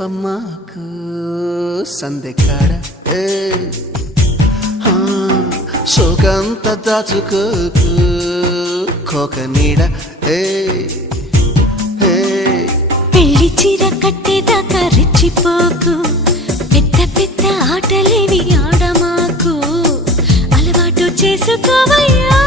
చెప్పమ్మాకు సందెకాడ సోకంత దాచుకోకు కోక నీడ పెళ్లి చీర కట్టేదాకా రెచ్చిపోకు పెద్ద పెద్ద ఆటలేవి ఆడమాకు అలవాటు చేసుకోవయ్యా